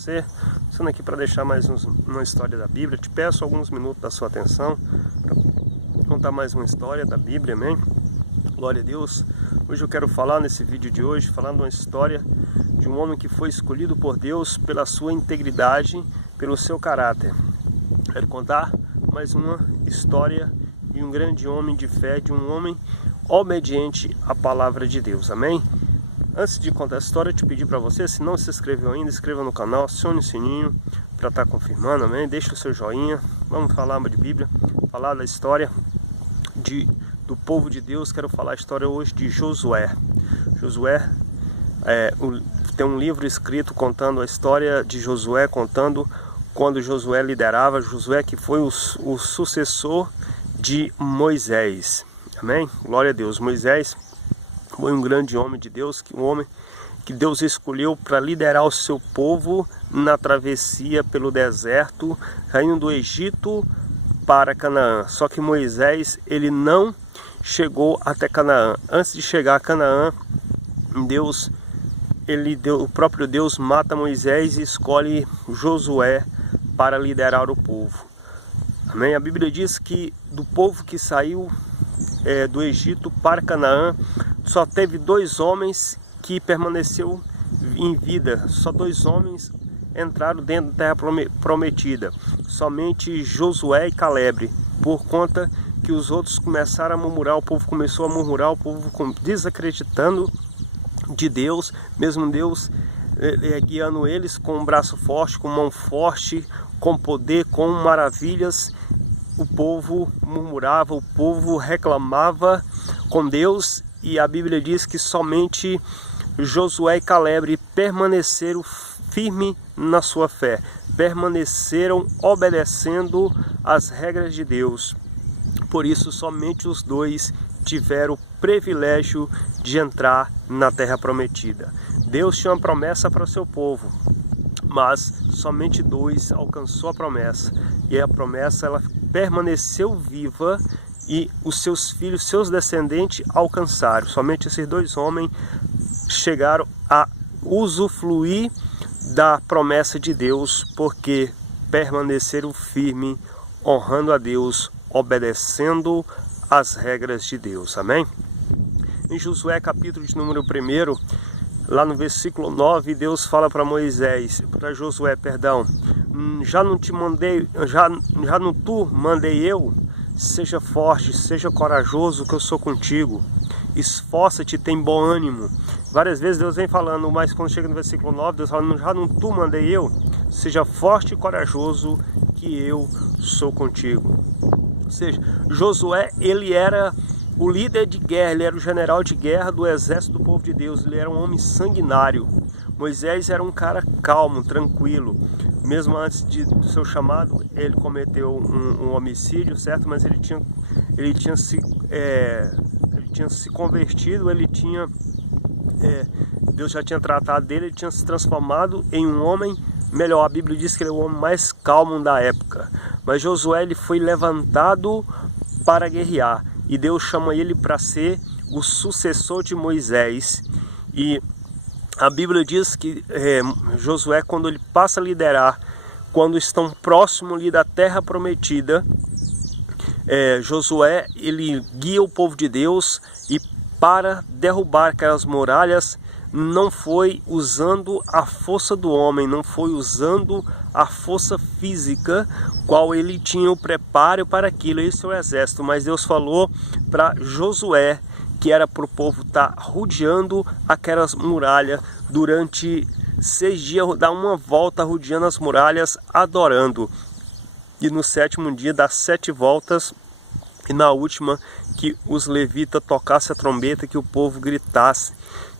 Você, passando aqui para deixar mais uma história da Bíblia, te peço alguns minutos da sua atenção para contar mais uma história da Bíblia, amém? Glória a Deus. Hoje eu quero falar nesse vídeo de hoje, falando uma história de um homem que foi escolhido por Deus pela sua integridade, pelo seu caráter. Quero contar mais uma história de um grande homem de fé, de um homem obediente à palavra de Deus, amém? Antes de contar a história, eu te pedi para você, se não se inscreveu ainda, inscreva no canal, acione o sininho para estar confirmando, amém? Deixa o seu joinha, vamos falar de Bíblia, falar da história do povo de Deus. Quero falar a história hoje de Josué. Josué, tem um livro escrito contando a história de Josué, contando quando Josué liderava, Josué que foi o sucessor de Moisés, amém? Glória a Deus. Moisés foi um grande homem de Deus, um homem que Deus escolheu para liderar o seu povo na travessia pelo deserto, saindo do Egito para Canaã. Só que Moisés, ele não chegou até Canaã. Antes de chegar a Canaã, o próprio Deus mata Moisés e escolhe Josué para liderar o povo. Amém? A Bíblia diz que do povo que saiu do Egito para Canaã, só teve 2 homens que permaneceu em vida. Só 2 homens entraram dentro da terra prometida. Somente Josué e Caleb, por conta que os outros começaram a murmurar, o povo começou a murmurar, o povo desacreditando de Deus, mesmo Deus guiando eles com um braço forte, com mão forte, com poder, com maravilhas. O povo murmurava, o povo reclamava com Deus, e a Bíblia diz que somente Josué e Caleb permaneceram firmes na sua fé, permaneceram obedecendo as regras de Deus. Por isso, somente os 2 tiveram o privilégio de entrar na terra prometida. Deus tinha uma promessa para o seu povo, mas somente 2 alcançou a promessa, e a promessa ela permaneceu viva, e os seus filhos, seus descendentes alcançaram. Somente esses 2 homens chegaram a usufruir da promessa de Deus, porque permaneceram firmes, honrando a Deus, obedecendo as regras de Deus, amém? Em Josué capítulo de número 1, lá no versículo 9, Deus fala para Josué, já não te mandei, já não tu mandei eu? Seja forte, seja corajoso, que eu sou contigo. Esforça-te, tem bom ânimo. Várias vezes Deus vem falando, mas quando chega no versículo 9, Deus fala, já não tu mandei eu? Seja forte e corajoso, que eu sou contigo. Ou seja, Josué, ele era o líder de guerra, ele era o general de guerra do exército do povo de Deus, ele era um homem sanguinário. Moisés era um cara calmo, tranquilo. Mesmo antes do seu chamado, ele cometeu um homicídio, certo? Mas ele tinha se convertido, Deus já tinha tratado dele, ele tinha se transformado em um homem melhor. A Bíblia diz que ele é o homem mais calmo da época. Mas Josué, ele foi levantado para guerrear, e Deus chama ele para ser o sucessor de Moisés. E a Bíblia diz que Josué, quando ele passa a liderar, quando estão próximo ali da terra prometida, Josué, ele guia o povo de Deus, e para derrubar aquelas muralhas, não foi usando a força do homem, não foi usando a força física, qual ele tinha o preparo para aquilo, esse é o exército. Mas Deus falou para Josué que era para o povo estar rodeando aquelas muralhas durante 6 dias, dar uma volta rodeando as muralhas, adorando. E no 7º dia dar 7 voltas, e na última que os levitas tocassem a trombeta, que o povo gritasse,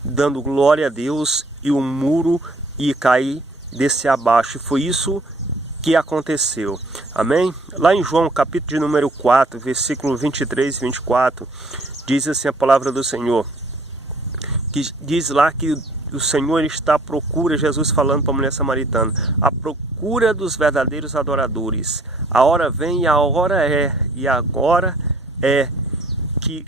dando glória a Deus, e o muro ia cair, descer abaixo. E foi isso que aconteceu, amém? Lá em João capítulo de número 4, versículo 23 e 24, diz assim a palavra do Senhor, que diz lá que o Senhor está à procura, Jesus falando para a mulher samaritana, à procura dos verdadeiros adoradores. A hora vem e a hora é, e agora é que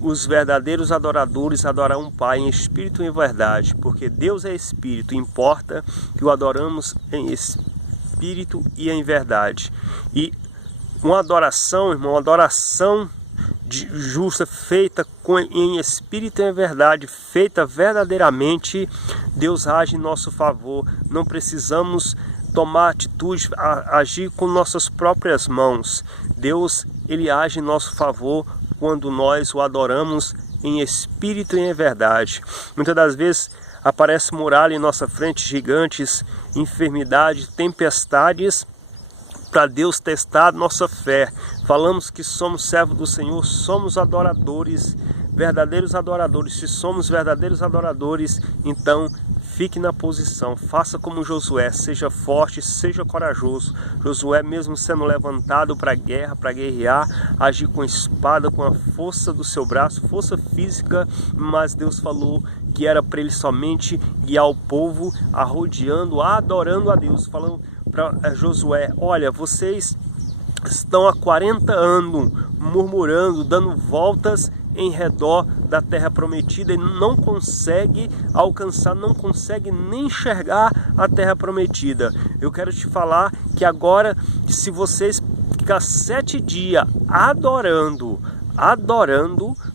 os verdadeiros adoradores adorarão o Pai em espírito e em verdade, porque Deus é espírito, importa que o adoramos em espírito e em verdade. E uma adoração, irmão, uma adoração justa, feita em espírito e em verdade, feita verdadeiramente, Deus age em nosso favor. Não precisamos tomar atitude, agir com nossas próprias mãos. Deus, Ele age em nosso favor quando nós o adoramos em espírito e em verdade. Muitas das vezes aparece muralha em nossa frente, gigantes, enfermidades, tempestades, para Deus testar nossa fé. Falamos que somos servos do Senhor, somos adoradores, verdadeiros adoradores. Se somos verdadeiros adoradores, então fique na posição, faça como Josué, seja forte, seja corajoso. Josué, mesmo sendo levantado para a guerra, para guerrear, agir com a espada, com a força do seu braço, força física, mas Deus falou que era para ele somente guiar o povo, arrodeando, adorando a Deus, falando para Josué: olha, vocês estão há 40 anos murmurando, dando voltas em redor da terra prometida e não consegue alcançar, não consegue nem enxergar a terra prometida. Eu quero te falar que agora, se vocês ficar 7 dias adorando,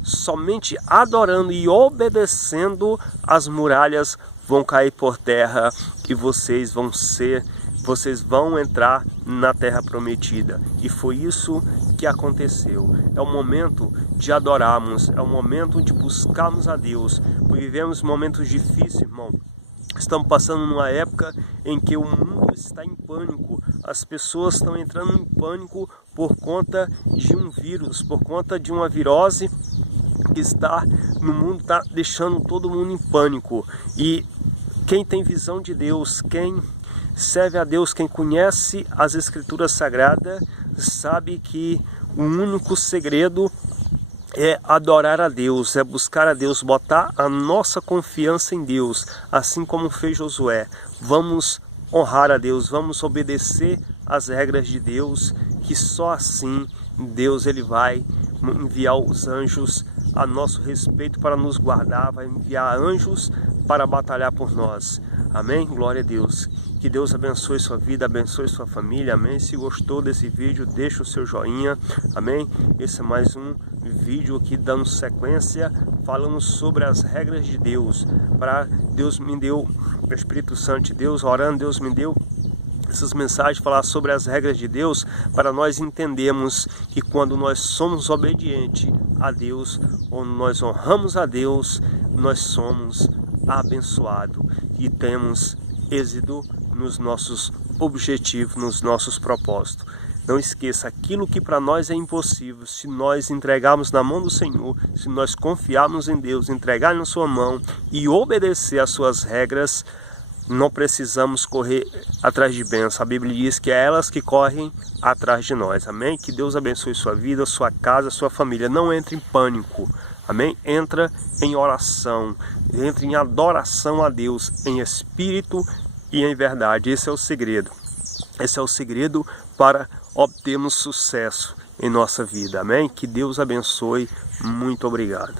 somente adorando e obedecendo, as muralhas vão cair por terra e vocês vão entrar na terra prometida. E foi isso que aconteceu. É o momento de adorarmos, é o momento de buscarmos a Deus. Vivemos momentos difíceis, irmão. Estamos passando numa época em que o mundo está em pânico. As pessoas estão entrando em pânico por conta de um vírus, por conta de uma virose que está no mundo, está deixando todo mundo em pânico. E quem tem visão de Deus, quem serve a Deus, quem conhece as Escrituras Sagradas, sabe que o único segredo é adorar a Deus, é buscar a Deus, botar a nossa confiança em Deus, assim como fez Josué. Vamos honrar a Deus, vamos obedecer às regras de Deus, que só assim Deus ele vai enviar os anjos a nosso respeito para nos guardar, vai enviar anjos para batalhar por nós. Amém? Glória a Deus. Que Deus abençoe sua vida, abençoe sua família. Amém? Se gostou desse vídeo, deixa o seu joinha. Amém? Esse é mais um vídeo aqui dando sequência, falando sobre as regras de Deus. Deus me deu, o Espírito Santo de Deus, orando, Deus me deu essas mensagens, falar sobre as regras de Deus, para nós entendermos que quando nós somos obedientes a Deus, ou nós honramos a Deus, nós somos abençoados e temos êxito nos nossos objetivos, nos nossos propósitos. Não esqueça, aquilo que para nós é impossível, se nós entregarmos na mão do Senhor, se nós confiarmos em Deus, entregar na sua mão e obedecer às suas regras, não precisamos correr atrás de bênção. A Bíblia diz que é elas que correm atrás de nós. Amém? Que Deus abençoe sua vida, sua casa, sua família. Não entre em pânico. Amém? Entra em oração, entra em adoração a Deus, em espírito e em verdade. Esse é o segredo. Esse é o segredo para obtermos sucesso em nossa vida. Amém? Que Deus abençoe. Muito obrigado.